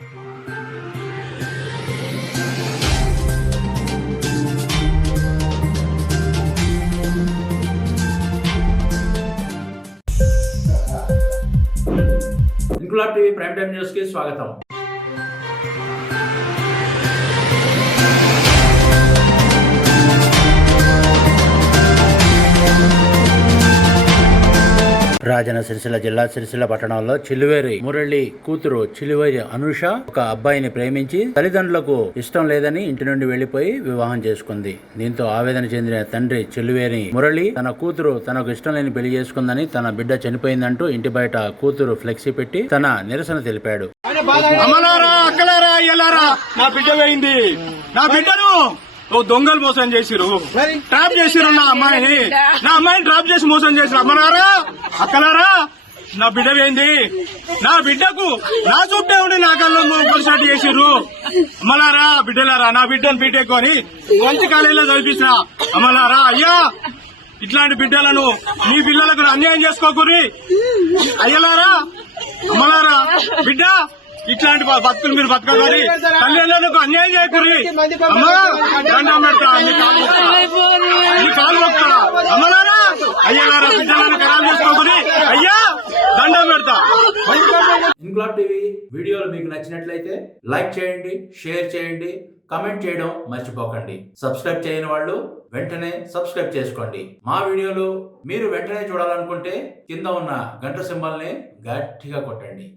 Inquilab TV prime time news కి స్వాగతం. రాజన్న సిరిసిల్ల జిల్లా సిరిసిల్ల పట్టణంలో చిలువేరి మురళి కూతురు చిలువేరి అనుష ఒక అబ్బాయిని ప్రేమించి తల్లిదండ్రులకు ఇష్టం లేదని ఇంటి నుండి వెళ్లిపోయి వివాహం చేసుకుంది. దీంతో ఆవేదన చెందిన తండ్రి చిలువేరి మురళి తన కూతురు తనకు ఇష్టం లేని పెళ్లి చేసుకుందని, తన బిడ్డ చనిపోయిందంటూ ఇంటి బయట కూతురు ఫ్లెక్సీ పెట్టి తన నిరసన తెలిపాడు. దొంగలు మోసం చేసిరు, ట్రాప్ చేసిరు. నా అమ్మాయిని ట్రాప్ చేసి మోసం చేసిరు. అమ్మలారా, అక్కలారా, నా బిడ్డ ఏంది? నా బిడ్డకు నా చుట్టే ఉండి నా కళ్ళు పొలిసాటి చేసిర్రు. అమ్మలారా, బిడ్డలారా, నా బిడ్డను పీటెక్కుని మంచి కాలేజీలో చదివించిన అమ్మలారా, అయ్యా ఇట్లాంటి బిడ్డలను మీ పిల్లలకు అన్యాయం చేసుకోకూరి. అయ్యలారా, అమ్మలారా, బిడ్డ ఇట్లాంటి బతుకులు మీరు బతకగారి తల్లిదండ్రులకు అన్యాయం చేయకూరి. అమ్మా దండం పెడతా, నీ కాలు మొక్తా. అమ్మలారా, అయ్యలారా, బిడ్డలను ఖరాబ్ చేసుకోకూరి. అయ్యా దండం పెడతా. ఇంక్లాబ్ టీవీ వీడియోలు మీకు నచ్చినట్లయితే లైక్ చేయండి, షేర్ చేయండి, కమెంట్ చేయడం మర్చిపోకండి. సబ్స్క్రైబ్ చేయని వాళ్ళు వెంటనే సబ్స్క్రైబ్ చేసుకోండి. మా వీడియోలు మీరు వెంటనే చూడాలనుకుంటే కింద ఉన్న గంట సింబల్ ని గట్టిగా కొట్టండి.